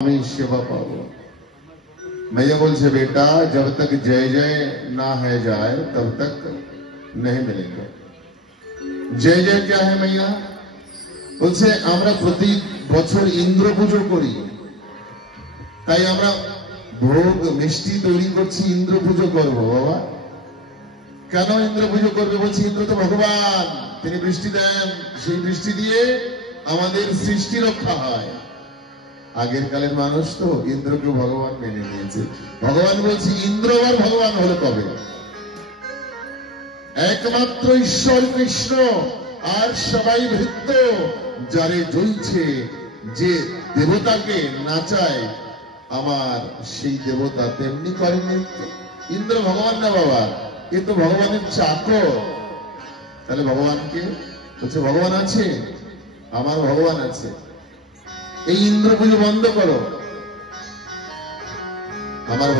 मैं सेवा पाऊं। मैया बोल से बेटा जब तक जय जय ना है जाए तब तक नहीं मिलेगा। जय जय क्या है मैया বলছে আমরা প্রতি বছর ইন্দ্র পুজো করি, তাই আমরা ভোগ মিষ্টি তৈরি করছি, ইন্দ্র পুজো করব। বাবা কেন ইন্দ্র পুজো করবে? বলছি ইন্দ্র তো ভগবান, তিনি বৃষ্টি দেন, সেই বৃষ্টি দিয়ে আমাদের সৃষ্টি রক্ষা হয়। আগের কালের মানুষ তো ইন্দ্রকে ভগবান মেনে নিয়েছে। ভগবান বলছি ইন্দ্র আর ভগবান হলো কবে? একমাত্র ঈশ্বর কৃষ্ণ আর সবাই ভৃত্য যারে জ্বলছে, যে দেবতাকে নাচায় আমার সেই দেবতা তেমনি করেনি। ইন্দ্র ভগবান না বাবা, এ তো ভগবানের চাকর। তাহলে ভগবানকে বলছে ভগবান আছে, আমার ভগবান আছে। এই ইন্দ্র পুজো বন্ধ করো, আমার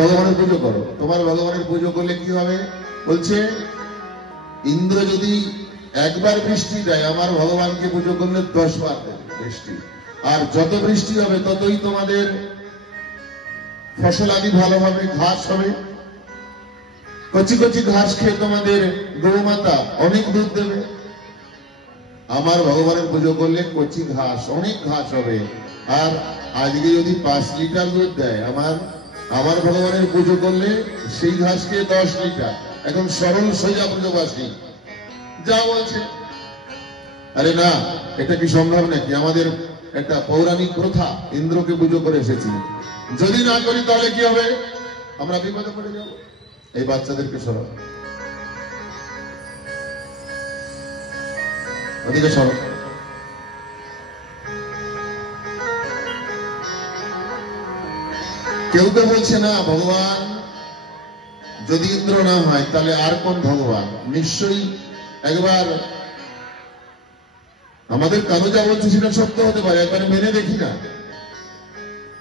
ভগবানের পুজো করো। তোমার ভগবানের পুজো করলে কি হবে? বলছে ইন্দ্র যদি একবার বৃষ্টি দেয়, আমার ভগবানকে পুজো করলে 10 বার দেবে বৃষ্টি। আর যত বৃষ্টি হবে ততই তোমাদের ফসল আদি ভালো হবে, ঘাস হবে। কচি কচি ঘাস খেয়ে তোমাদের গৌমাতা অনেক দুধ দেবে। আমার ভগবানের পুজো করলে কচি ঘাস, অনেক ঘাস হবে। আর আজকে যদি 5 লিটার দুধ দেয়, আমার ভগবানের পুজো করলে সেই ঘাসকে 10 লিটার। এখন সরল সোজা পুজোবাসী যা বলছে, আরে না, এটা কি সম্ভব নাকি? আমাদের একটা পৌরাণিক প্রথা, ইন্দ্রকে পুজো করে এসেছি, যদি না করি তাহলে কি হবে? আমরা বিপদে পড়ে যাব। এই বাচ্চাদেরকে সরাও, ওদিকে সরো। কেউ তো বলছে না ভগবান যদি ইন্দ্র না হয় তাহলে আর কোন ভগবান? নিশ্চয়ই একবার আমাদের কারো যা বলছে সেটা সত্য হতে পারে, একবার মেনে দেখি না?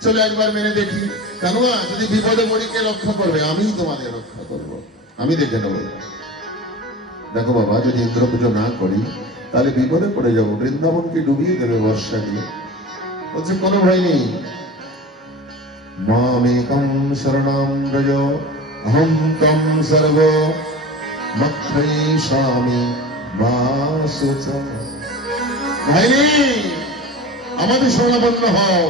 চলো একবার মেনে দেখি। কানুয়া যদি বিপদে পড়ি কে রক্ষা করবে? আমি তোমাদের রক্ষা করব, আমি দেখে নেব। দেখো বাবা, যদি ইন্দ্র পুজো না করি তাহলে বিপদে পড়ে যাবো, বৃন্দাবনকে ডুবিয়ে দেবে বর্ষা দিয়ে। বলছে কোনো ভয় নেই, মামেকম শরণাম ব্রজ অহং তম সর্ব মক্ষয়িষ্যামি মা শুচ। ভাই নেই, আমাদের শরণাপন্ন হও,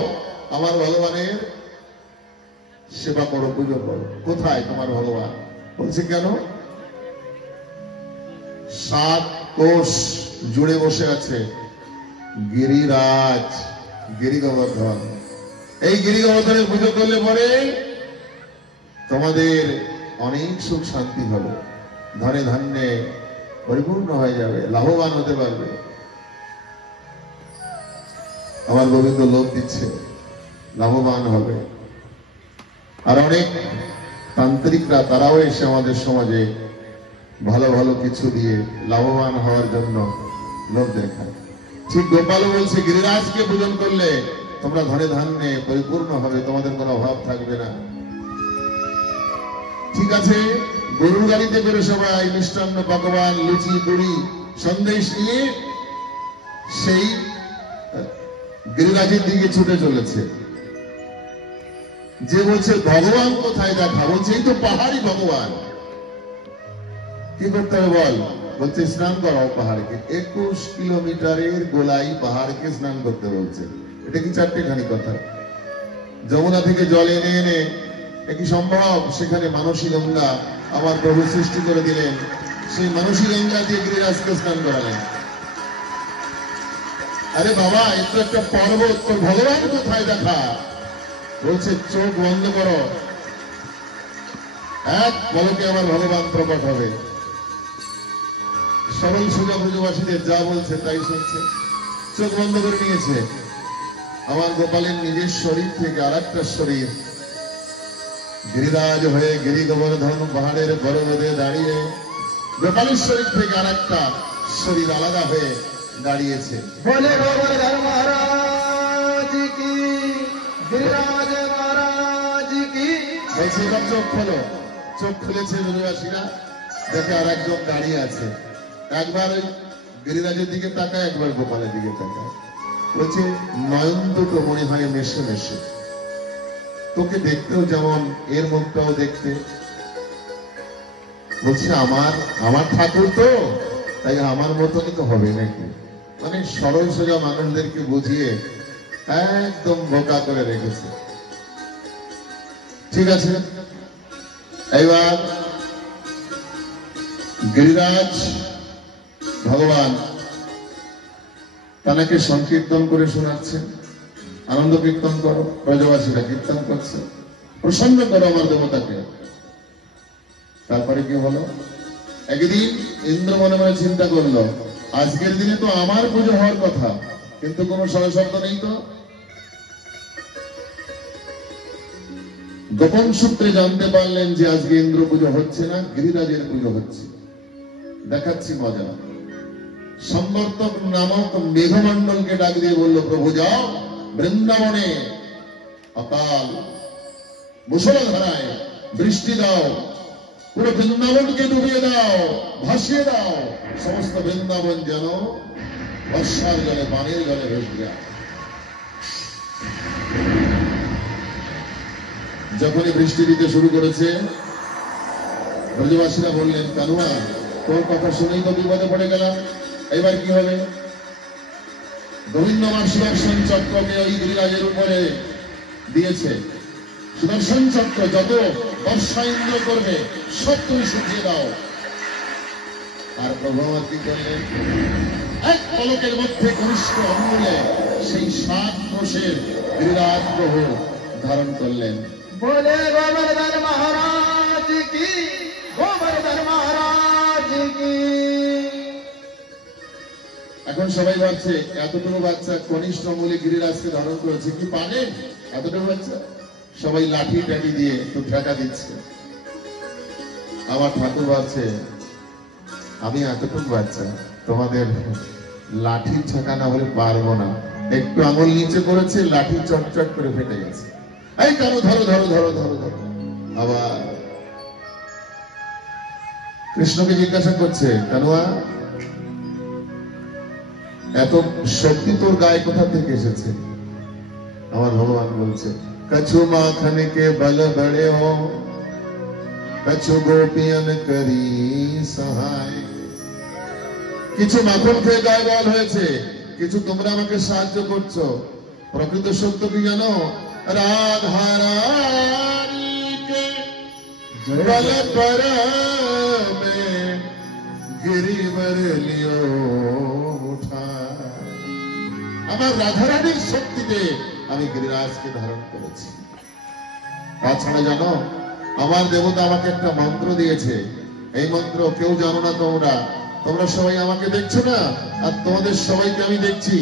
আমার ভগবানের সেবা করো, পুজো করো। কোথায় তোমার ভগবান? বলছে কেন? 7 কোষ জুড়ে বসে আছে গিরিরাজ, গিরি গোবর্ধন। এই গিরি গোবর্ধনের পুজো করলে পরে তোমাদের অনেক সুখ শান্তি হবে, ধনে ধান্যে পরিপূর্ণ হয়ে যাবে, লাভবান হতে পারবে। আমার গোবিন্দ লোক দিচ্ছে, লাভবান হবে। আর অনেক তান্ত্রিকরা তারাও এসে আমাদের সমাজে ভালো ভালো কিছু দিয়ে লাভবান হওয়ার জন্য লোক দেখায়। ঠিক গোপালও বলছে গিরিরাজকে পূজন করলে তোমরা ধনে ধান্যে পরিপূর্ণ হবে, তোমাদের কোনো অভাব থাকবে না। ঠিক আছে, গরুর গাড়িতে করে সবাই মিষ্টান্ন, পকবান, লুচি, পুরি, সন্দেশ নিয়ে সেই গিরিরাজের দিকে ছুটে চলেছে। যে বলছে ভগবান কোথায় দেখা? বলছে এই তো পাহাড়ি ভগবান। কি করতে হবে বল? বলছে স্নান করাও পাহাড়কে। 21 কিলোমিটারের গোলাই পাহাড়কে স্নান করতে বলছে। এটা কি চারটেখানি কথা? যমুনা থেকে জল এনে এনে কি সম্ভব? সেখানে মানসী গঙ্গা আমার প্রভু সৃষ্টি করে দিলেন, সেই মানসী গঙ্গা দিয়ে গিরিরাজকে স্নান করালেন। আরে বাবা, এত একটা পর্বত, তোর ভগবান কোথায় দেখা? বলছে চোখ বন্ধ করো, এক পলকে আমার ভগবান প্রকট হবে। সরল সোজা ব্রজবাসীদের যা বলছে তাই শুনছে, চোখ বন্ধ করে নিয়েছে। আমার গোপালের নিজের শরীর থেকে আর একটা শরীর গিরিরাজ হয়ে গিরি গোবর্ধন পাহাড়ের পর্বতে দাঁড়িয়ে গোপালের শরীর থেকে আর একটা শরীর আলাদা হয়ে দাঁড়িয়েছে। বলে গোবর্ধন মহারাজ কি, গিরিরাজ মহারাজ কি। বলছে এবার চোখ খোলো। চোখ খুলেছে ব্রজবাসীরা, দেখে আর একজন দাঁড়িয়ে আছে। একবার ওই গিরিরাজের দিকে তাকায়, একবার গোপালের দিকে তাকায়। বলছে নয়ন দুটো মনে হয় মেশে মেশে, তোকে দেখতেও যেমন এর মুখটাও দেখতে। বলছে আমার ঠাকুর তো, তাই আমার মতনই তো হবে নাকি। মানে সরল সোজা মানুষদেরকে বুঝিয়ে একদম বোকা করে রেখেছে। ঠিক আছে, এবার গিরিরাজ ভগবান তাকে সংকীর্তন করে শোনাচ্ছেন, আনন্দ কীর্তন করো, ব্রজবাসীরা কীর্তন করছে, প্রসন্ন করো আমার দেবতাকে। তারপরে কি হলো, একদিন ইন্দ্র মনে মনে চিন্তা করলো, আজকের দিনে তো আমার পুজো হওয়ার কথা, কিন্তু কোনো সরশব্দ নেই তো। গোপন সূত্রে জানতে পারলেন যে আজকে ইন্দ্র পুজো হচ্ছে না, গিরিরাজের পুজো হচ্ছে। দেখাচ্ছি মজা। সম্বর্তক নামক মেঘমণ্ডলকে ডাক দিয়ে বলল, প্রভু যাও বৃন্দাবনে অকাল মুষলধারায় বৃষ্টি দাও, পুরো বৃন্দাবনকে ডুবিয়ে দাও, ভাসিয়ে দাও, সমস্ত বৃন্দাবন যেন বর্ষার জলে পানির জলে ভেসে যায়। যখনই বৃষ্টি দিতে শুরু করেছে, ব্রজবাসীরা বললেন, কানুয়া তোর কথা শুনেই তো বিপদে পড়ে গেলাম, এবার কি হবে? গোবিন্দ মা সুদর্শন চক্রকে ওই গিরিরাজের উপরে দিয়েছে। সুদর্শন চক্র যত বর্ষা ইন্দ্র করবে সব তুমি শুকিয়ে দাও। আর প্রভু কি করলেন, এক পলকের মধ্যে কনিষ্ঠ অঙ্গুলে সেই 7 কোষের গিরিরাজ প্রভু ধারণ করলেন। बोले गोवर्धन महाराज की, गोवर्धन महाराज की। এখন সবাই ভাবছে এতটুকু বাচ্চা কনিষ্ঠ অঙ্গুলে গিরিরাজকে ধারণ করেছে, কি পারে এতটুকু বাচ্চা? সবাই লাঠি টাঠি দিয়ে একটু ঠেকা দিচ্ছে। আমার ঠাকুর ভাবছে, আমি এতটুকু বাচ্চা, তোমাদের লাঠি ঠেকা না হলে পারবো না। একটু আঙুল নিচে করেছে, লাঠি চটচট করে ফেটে গেছে। এই কারো ধরো ধরো ধরো ধরো ধরো। আবার কৃষ্ণকে জিজ্ঞাসা করছে, কানুয়া এত শক্তি তোর গায়ে কোথা থেকে এসেছে? আমার ভগবান বলছে, कछु माखन के बल बड़े हो, कछु गोपियन करी सहाय। কিছু মাখন খেয়ে গায়ে বল হয়েছে, কিছু তোমরা আমাকে সাহায্য করছো। প্রকৃত সত্য কি জানো? राधा रानी के बल पर में गिरिवर लियो उठा। আমার রাধারানীর শক্তিতে আমি গিরিরাজকে ধারণ করেছি। তাছাড়া জানো, আমার দেবতা আমাকে একটা মন্ত্র দিয়েছে। এই মন্ত্র কেউ জানো না তোমরা। তোমরা সবাই আমাকে দেখছো না, আর তোমাদের সবাইকে আমি দেখছি।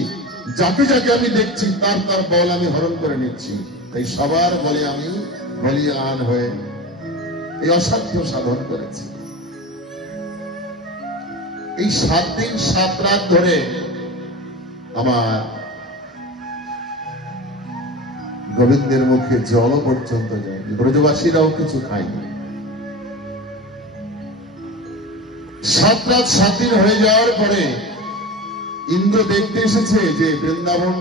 যাকে যাকে আমি দেখছি তার তার বল আমি হরণ করে নিচ্ছি। তাই সবার বলে আমি বলিয়ান হয়ে এই অসাধ্য সাধন করেছি। এই 7 দিন 7 রাত ধরে আমার গোবিন্দের মুখে জল পর্যন্ত যায়নি, ব্রজবাসীরাও কিছু খায়নি। 7 রাত 7 দিন হয়ে যাওয়ার পরে ইন্দ্র দেখতে এসেছে যে বৃন্দাবন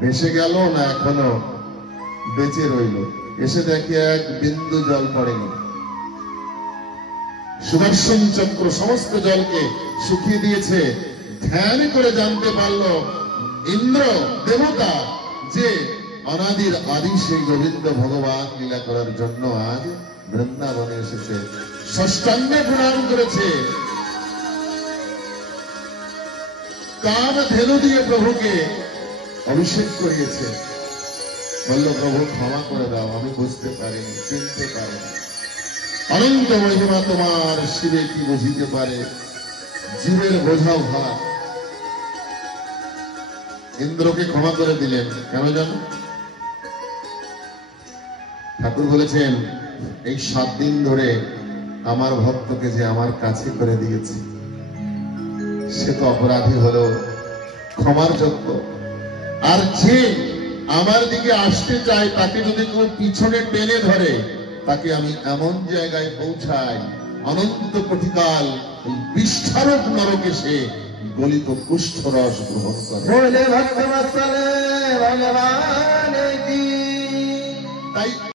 ভেসে গেল না এখনো বেঁচে রইল। এসে দেখে এক বিন্দু জল পড়েনি। সুদর্শন চক্র সমস্ত জলকে শুকিয়ে দিয়েছে। ধ্যান করে জানতে পারল ইন্দ্র দেবতা যে অনাদির আদি সেই গোবিন্দ ভগবান লীলা করার জন্য আজ বৃন্দাবনে এসেছে। ষষ্ঠাঙ্গে প্রণাম করেছে, কাম ধেনু দিয়ে প্রভুকে অভিষেক করিয়েছে। বলল, প্রভু ক্ষমা করে দাও, আমি বুঝতে পারিনি, চিনতে পারিনি। অনন্ত মহিমা তোমার, শিবে কি বুঝিতে পারে, জীবের বোঝাও ভার। ইন্দ্রকে ক্ষমা করে দিলেন। কেন জানো? ঠাকুর বলেছেন, এই 7 দিন ধরে আমার ভক্তকে যে আমার কাছে করে দিয়েছে, সে তো অপরাধী হলো, ক্ষমার যোগ্য। আর যে আমার দিকে আসতে চায় তাকে যদি কেউ পিছনে টেনে ধরে, তাকে আমি এমন জায়গায় পৌঁছাই, অনন্ত কোটিকাল বিষ্ঠারক নরকে সে গলিত কুষ্ঠ রস গ্রহণ করে। बोले भक्त वत्सल भगवान की। তাই